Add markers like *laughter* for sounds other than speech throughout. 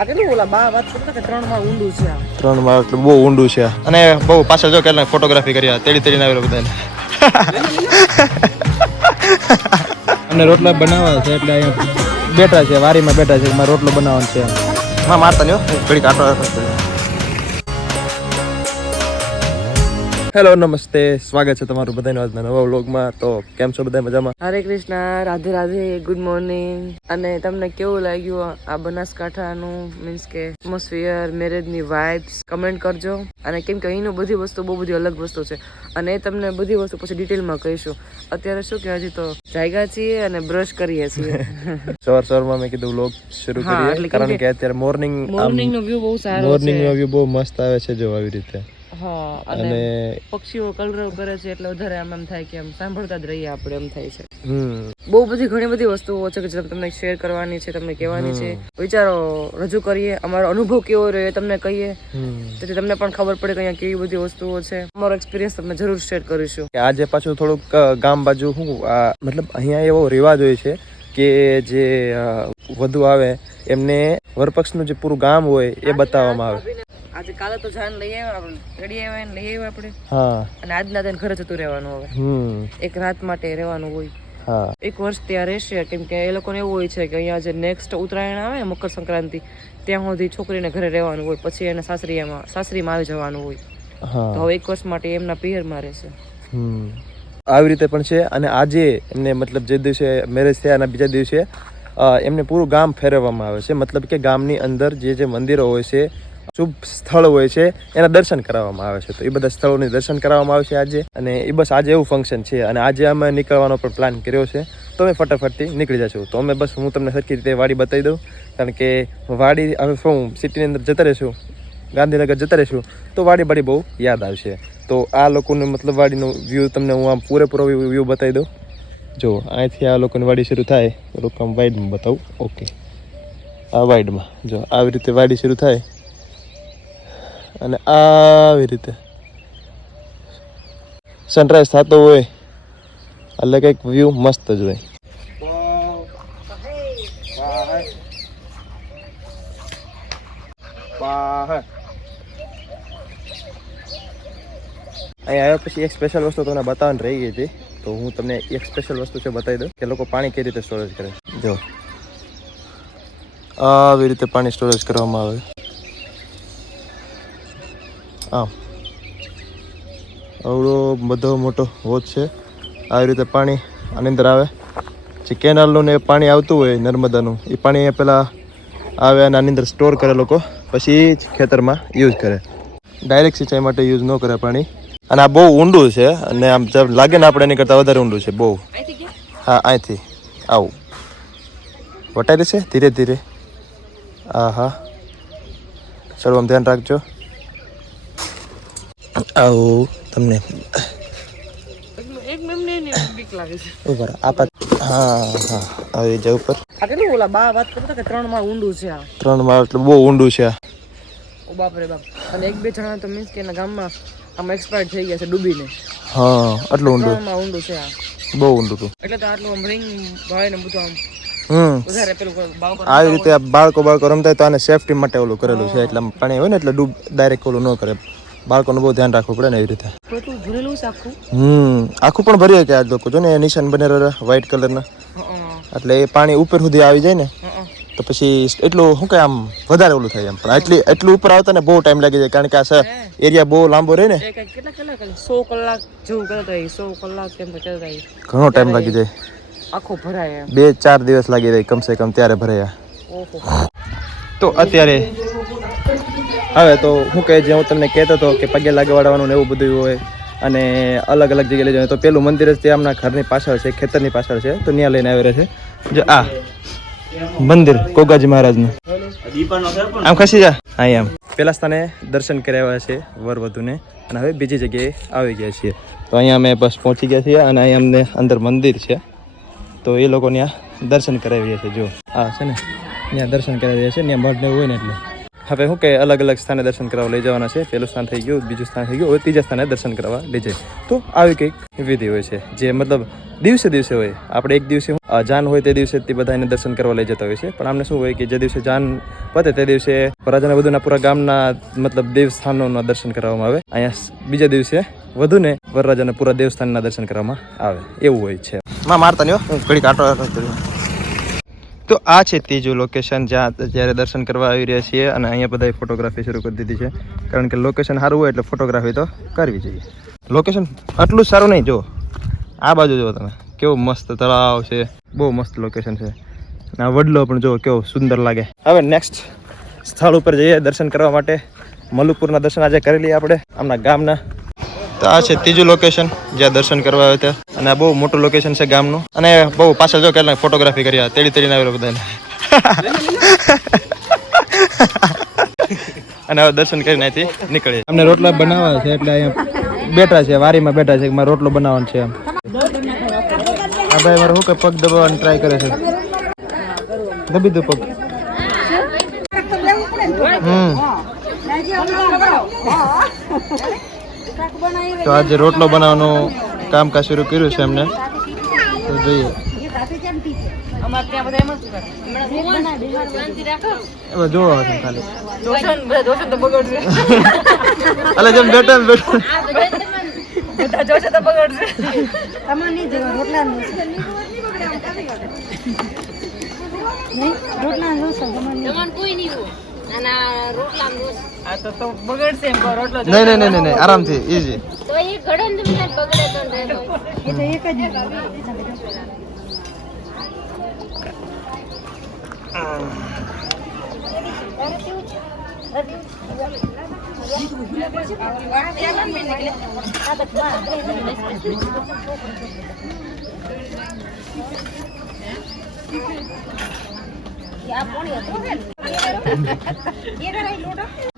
આ કેટલું ઓલા બા વાત કરતા કે ત્રણમાં ઊંડું છે ત્રણમાં એટલે બહુ ઊંડું છે અને બહુ પાછળ જો કેટલા ફોટોગ્રાફી કર્યા તેડી તેડીને આવેલો બધાને. *laughs* અને રોટલા બનાવવા છે એટલે અહીંયા બેઠા છે વારીમાં બેઠા છે મારે રોટલો બનાવવાનો છે. માં મારતા નહીં હો ઘડી કાંટો હેલો નમસ્તે. સ્વાગત છે તમારું બધાનો આજના નવા વ્લોગમાં. તો કેમ છો બધા મજામાં? હરે કૃષ્ણ રાધે રાધે ગુડ મોર્નિંગ અને તમને કેવું લાગ્યું આ બનાસકાંઠાનું મીન્સ કે એટમોસ્ફિયર મેરેજની વાઇબ્સ કમેન્ટ કરજો. અને કેમ કે અહીંનું બધી વસ્તુ બહુ બધી અલગ વસ્તુ છે. અને એ તમને બધી વસ્તુ પછી ડિટેલમાં કહીશું. અત્યારે શું કે હજી તો જાગ્યા છીએ અને બ્રશ કરીએ છીએ. *laughs* સવાર સવારમાં મેં કીધું વ્લોગ શરૂ કરીએ કારણ કે અત્યારે મોર્નિંગ મોર્નિંગનો વ્યૂ બહુ સારો મોર્નિંગ છે. નો વ્યૂ બહુ મસ્ત આવે છે જો આવી રીતે. હા અને પક્ષીઓ કલરવ કરે છે એટલે વધારે આમ એમ થાય કે આમ સાંભળતા જ રહીએ આપણે એમ થાય છે. બહુ બધી ઘણી બધી વસ્તુઓ છે કે જે તમને શેર કરવાની છે તમને કહેવાની છે. વિચારો રજૂ કરીએ અમારો અનુભવ કેવો રહ્યો તમને કહીએ. તેથી તમને પણ ખબર પડે કે અહીંયા કેવી બધી વસ્તુઓ છે. અમારો એક્સપિરિયન્સ તમને જરૂર શેર કરીશું. કે આજે પાછું થોડુંક ગામ બાજુ હું આ મતલબ અહીંયા એવો રિવાજ હોય છે કે જે વધુ આવે એમને વરપક્ષનું જે પૂરું ગામ હોય એ બતાવવામાં આવે. આજે કાલે તો જાન લઈ આવ્યા આપણે રેડી આવ્યા ને લઈ આવ્યા આપણે. હા. અને આજના દિન ઘરે જતું રહેવાનું હવે. હમ. એક રાત માટે રહેવાનું હોય. હા. એક વર્ષ ત્યાં રહેશે કેમ કે એ લોકોને એવું હોય છે કે અહીંયા જે નેક્સ્ટ ઉત્તરાયણ આવે મકર સંક્રાંતિ ત્યાં સુધી છોકરીને ઘરે રહેવાનું હોય. પછી એને સાસરીમાં સાસરીમાં આવી જવાનું હોય. હા. તો હવે એક વર્ષ માટે એમના પિયરમાં રહેશે. હમ. આવી રીતે પણ છે. અને આજે એમને મતલબ જે દિવસે મેરેજ થયા અને બીજા દિવસે એમને પૂરું ગામ ફેરવવામાં આવે છે. મતલબ કે ગામની અંદર જે જે મંદિરો હોય છે શુભ સ્થળ હોય છે, એના દર્શન કરાવવામાં આવે છે. તો એ બધા સ્થળોની દર્શન કરાવવામાં આવશે આજે. અને એ બસ આજે એવું ફંક્શન છે. અને આજે અમે નીકળવાનો પણ પ્લાન કર્યો છે. તો અમે ફટાફટથી નીકળી જશું. તો અમે બસ હું તમને સરખી રીતે વાડી બતાવી દઉં. કારણ કે વાડી હવે શું સિટીની અંદર જતા રહીશું, ગાંધીનગર જતા રહીશું, તો વાડી બાડી બહુ યાદ આવશે. તો આ લોકોનું મતલબ વાડીનો વ્યૂ તમને હું આમ પૂરેપૂરો વ્યૂ બતાવી દઉં. જો, અહીંથી આ લોકોની વાડી શરૂ થાય. તો આમ વાઇડમાં બતાવું. ઓકે આ વાઇડમાં જો, આવી રીતે વાડી શરૂ થાય. અને આવી રીતે. સનરાઈઝ થતો હોય, એટલે કંઈક વ્યૂ મસ્ત જ હોય. અહીં આવ્યા પછી એક સ્પેશિયલ વસ્તુ તમને બતાવવાની રહી ગઈ હતી. તો હું તમને એક સ્પેશિયલ વસ્તુ છે બતાવી દઉં, કે લોકો પાણી કઈ રીતે સ્ટોરેજ કરે જો. આવી રીતે પાણી સ્ટોરેજ કરવામાં આવે. આમ. આવડો બધો મોટો હોજ છે. આવી રીતે પાણી આની અંદર આવે. જે કેનાલનું ને પાણી આવતું હોય નર્મદાનું એ પાણી પહેલાં આવે અને આની અંદર સ્ટોર કરે લોકો. પછી જ ખેતરમાં યુઝ કરે. ડાયરેક્ટ સિંચાઈ માટે યુઝ ન કરે પાણી. અને આ બહુ ઊંડું છે અને આમ લાગે ને આપણે એની કરતાં વધારે ઊંડું છે બહુ. હા અહીંથી. આવું. વટાઈ છે ધીરે ધીરે. હા હા ચલો આમ ધ્યાન રાખજો. આવું તમને. ઉપર હા હા. આવી જાય ઉપર. આ કેટલું ઓલા બા વાત કરતા કે ત્રણ ઊંડું છે આ? ત્રણ એટલે બહુ ઊંડું છે આ. ઓ બાપ રે બાપ. અને એક બે જણા તો મીન્સ કે એના ગામમાં આમ એક્સપાયર થઈ ગયા છે ડૂબીને. હા આટલું ઊંડું. ત્રણ ઊંડું છે આ. બહુ ઊંડું હતું. એટલે તો આટલું આમ રિંગ ને બધું આમ આવી રીતે આ બાળકો બાળકો રમતા હોય તો આને સેફટી માટે ઓલું કરેલું છે. એટલે પાણી હોય ને એટલે ડૂબ ડાયરેક્ટ ઓલું ન કરે. બાળકોનું બહુ ધ્યાન રાખવું પડે ને એવી રીતે. હમ આખું પણ ભરીએ કે આ લોકો. જો ને નિશાન બનેલા વ્હાઈટ કલરના એટલે એ પાણી ઉપર સુધી આવી જાય ને. તો પછી એટલું શું કે આમ વધારે ઓલું થાય એમ. પણ એટલી એટલું ઉપર આવતા ને બહુ ટાઈમ લાગી જાય. કારણ કે આ એરિયા બહુ લાંબો રહે ને. કેટલા કલાક સો કલાક જેવું સો કલાક કેમ. ઘણો ટાઈમ લાગી જાય. આખો ભરાય બે ચાર દિવસ લાગી જાય કમસે કમ ત્યારે ભરાયા તો અત્યારે હવે તો હું કહે જે હું તમને કહેતો હતો કે પગે લાગેવાળાવાનું ને એવું બધું હોય અને અલગ અલગ જગ્યાએ લઈ જવાનું. તો પેલું મંદિર જ તે આમના ઘરની પાછળ છે, ખેતરની પાછળ છે, તો ત્યાં લઈને આવી છે. જો આ મંદિર કોગાજી મહારાજનું. આમ ખસી જા. હા, આમ. પેલા સ્થાને દર્શન કરાવ્યા છે વર વધુને અને હવે બીજી જગ્યાએ આવી ગયા છીએ. તો અહીંયા અમે બસ પહોંચી ગયા છીએ અને અહીંયા અમને અંદર મંદિર છે. તો એ લોકો ત્યાં દર્શન કરાવી રહ્યા છે જો આ છે ને ત્યાં દર્શન કરાવી રહ્યા છે ત્યાં મઢ હોય ને એટલે. હવે શું કે અલગ અલગ સ્થાને દર્શન કરવા લઈ જવાના છે. પહેલું સ્થાન થઈ ગયું, બીજું સ્થાન થઈ ગયું, હવે ત્રીજા સ્થાને દર્શન કરવા લઈ જાય તો આવી કંઈક વિધિ હોય છે, જે મતલબ દિવસે દિવસે હોય. આપણે એક દિવસે જાન હોય તે દિવસે તે બધા એને દર્શન કરવા લઈ જતા હોય છે પણ આમને શું હોય કે જે દિવસે જાન પતે તે દિવસે વરરાજાના વધુના પૂરા ગામના, મતલબ દેવસ્થાનોના દર્શન કરવામાં આવે. અહીંયા બીજા દિવસે વધુને વરરાજાના પૂરા દેવસ્થાનના દર્શન કરવામાં આવે. એવું હોય છે. મારતા નહીં ઘડી કાંટો તો આ છે ત્રીજું લોકેશન જ્યાં જ્યારે દર્શન કરવા આવી રહ્યા છીએ અને અહીંયા બધાએ ફોટોગ્રાફી શરૂ કરી દીધી છે. કારણ કે લોકેશન સારું હોય એટલે ફોટોગ્રાફી તો કરવી જોઈએ. લોકેશન આટલું જ સારું નહીં જો આ બાજુ જુઓ તમે. કેવો મસ્ત તળાવ છે. બહુ મસ્ત લોકેશન છે. આ વડલો પણ જુઓ કેવો સુંદર લાગે. હવે નેક્સ્ટ સ્થળ ઉપર જઈએ દર્શન કરવા માટે. મલુપુરના દર્શન આજે કરી લઈએ આપણે. આમના ગામના તો આ છે ત્રીજું લોકેશન જ્યાં દર્શન કરવા આવ્યા હતા. અને આ બહુ મોટું લોકેશન છે ગામનું. અને બહુ પાછળ જો કેટલા ફોટોગ્રાફી કર્યા તેડી તેડીને આવેલો બધાને. અને હવે દર્શન કરીને અહીંથી નીકળીએ. અમને રોટલા બનાવવા છે એટલે અહીંયા બેઠા છે વારીમાં બેઠા છે કે મારે રોટલો બનાવવાનો છે એમ. આ ભાઈ મારે શું કે પગ દબાવવાની ટ્રાય કરે છે. દબી દો પગ. હમ. તો આજે રોટલો બનાવવાનું કામકાજ શરૂ કર્યું છે એમને. તો જોઈએ. જોવો ખાલી. જોશે ને બધા જોશે તો બગડશે. અલે જેમ જોશે તો બગડશે. આ તો તો બગડશે એમ રોટલો નહીં નહીં નહીં નહીં નહીં. આરામથી ઈઝી *laughs*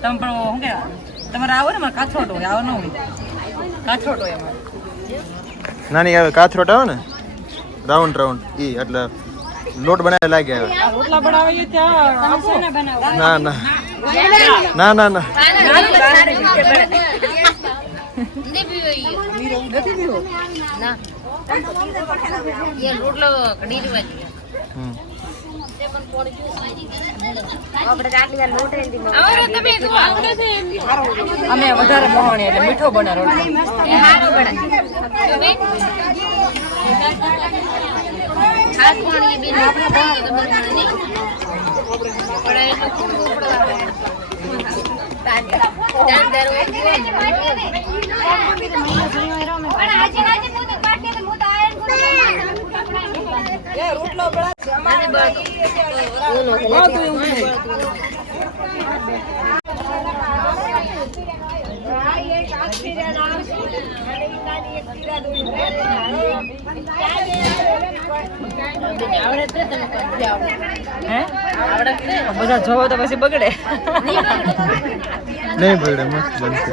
તમે પણ શું કે તમારે આવો ને મારે કાથરોટ હોય આવો ન હોય. કાથરોટ હોય અમારે. નાની આવે કાથરોટ આવે ને રાઉન્ડ રાઉન્ડ ઈ એટલે લોટ બનાવે લાગે આવે રોટલા બનાવીએ ત્યાં આવશે ના? ના ના. ના ના ના હમ. અમે વધારે મોહણી એટલે મીઠો બને રોટલો હે બધા જોવો તો પછી બગડે. નહીં બગડે મસ્ત બનશે.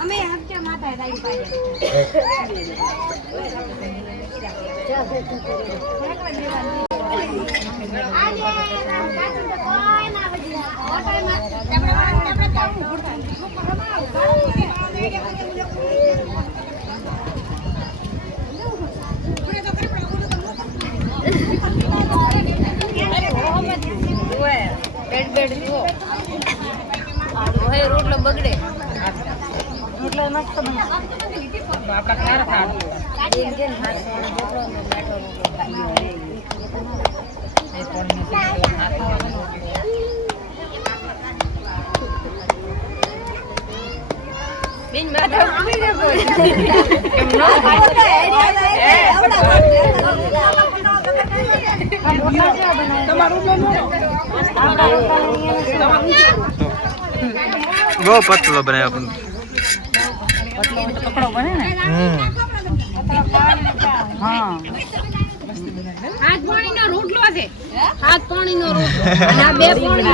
અમે હપ્તા માતા રાઈ બેડ બેડ જુઓ રોટલો બગડે ખાર ખાડ એમ રોટલો ને બેઠો બેન માથા ઉડી જાય એમ નો બહુ પતલો બનાવ્યો પકડો બને ને? હા. હાથ પાણીનો રોટલો છે. હાથ પાણીનો રોટલો. અને આ બે પાણીનો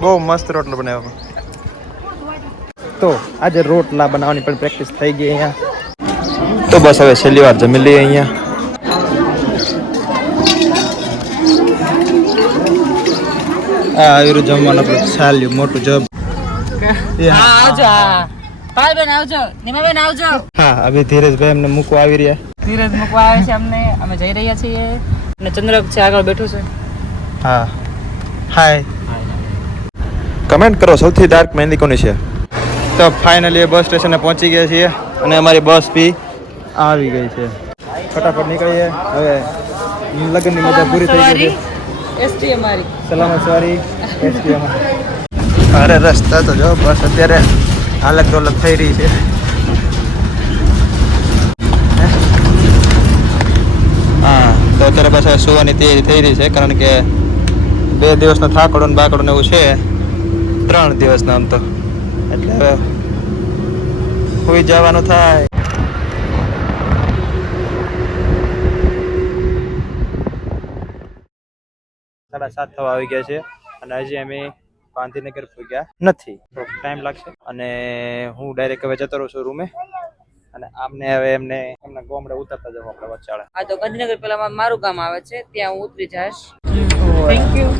બહુ મસ્ત રોટલો બનાવ્યો. તો આજે રોટલા બનાવવાની પણ પ્રેક્ટિસ થઈ ગઈ અહીંયા. તો બસ હવે છેલ્લી વાર જમી લઈએ અહીંયા. આ આવ્યું જમવાનું આપણું સાલ્યું મોટું જબ. હા આવજો પાલબેન આવજો. નિમાબેન આવજો. હા હવે ધીરજભાઈ અમને મૂકવા આવી રહ્યા. ધીરજ મૂકવા આવે છે અમને. અમે જઈ રહ્યા છીએ. અને ચંદ્રક છે આગળ બેઠું છે. હા. હાય કમેન્ટ કરો સૌથી ડાર્ક મહેંદી કોની છે? તો ફાઇનલી બસ સ્ટેશને પહોંચી ગયા છીએ અને અમારી બસ બી આવી ગઈ છે. ફટાફટ નીકળીએ. હવે લગ્નની મજા પૂરી થઈ ગઈ છે. એસટી અમારી. સલામત સવારી એસટી અરે રસ્તા તો જો બસ અત્યારે હાલત ડોલક થઈ રહી છે. હા તો અત્યારે બસ હવે સુવાની તૈયારી થઈ રહી છે કારણ કે બે દિવસનો થાકડો ને બાકડો ને એવું છે. ત્રણ દિવસનો આમ તો. એટલે હવે સુઈ જવાનું થાય. સાડા સાત થવા આવી ગયા છે અને હજી અમે ગાંધીનગર પૂગ્યા નથી. ટાઈમ લાગશે. અને હું ડાયરેક્ટ હવે જતો રહું છું રૂમે અને આમને હવે એમને એમના ગોમડે ઉતરતા જવું આપણે વચાળે આ તો ગાંધીનગર પેલા મારું ગામ આવે છે. ત્યાં હું ઉતરી જઈશ. થેન્ક યુ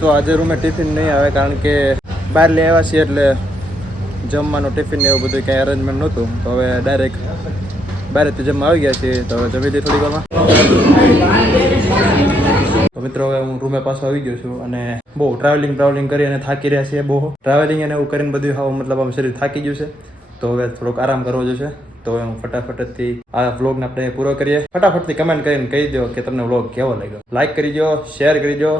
તો આજે રૂમે ટિફિન નહીં આવે કારણ કે બહાર લઈ આવ્યા છીએ એટલે જમવાનું ટિફિન ને એવું બધું કંઈ અરેન્જમેન્ટ નહોતું. તો હવે ડાયરેક્ટ બહારેથી જમવા આવી ગયા છીએ. તો હવે જમી લઈએ થોડી વારમાં. તો મિત્રો, હવે હું રૂમે પાછો આવી ગયો છું અને બહુ ટ્રાવેલિંગ ટ્રાવેલિંગ કરી અને થાકી રહ્યા છીએ બહુ. ટ્રાવેલિંગ અને એવું કરીને બધું હાવ મતલબ આમ શરીર થાકી ગયું છે. તો હવે થોડોક આરામ કરવો જોશે. તો હવે હું ફટાફટથી આ વ્લોગને આપણે પૂરો કરીએ. ફટાફટથી કમેન્ટ કરીને કહી દો કે તમને વ્લોગ કેવો લાગ્યો. લાઈક કરી દો શેર કરી દો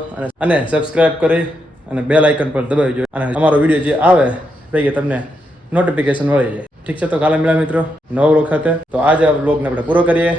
અને સબસ્ક્રાઇબ કરી અને બેલ આઇકન પર દબાવી દો અને અમારો વીડિયો જે આવે પૈકી તમને નોટિફિકેશન મળી જાય. ઠીક છે, તો કાલે મળ્યા મિત્રો નવો વ્લોગ ખાતે તો આજે આ વ્લોગને આપણે પૂરો કરીએ.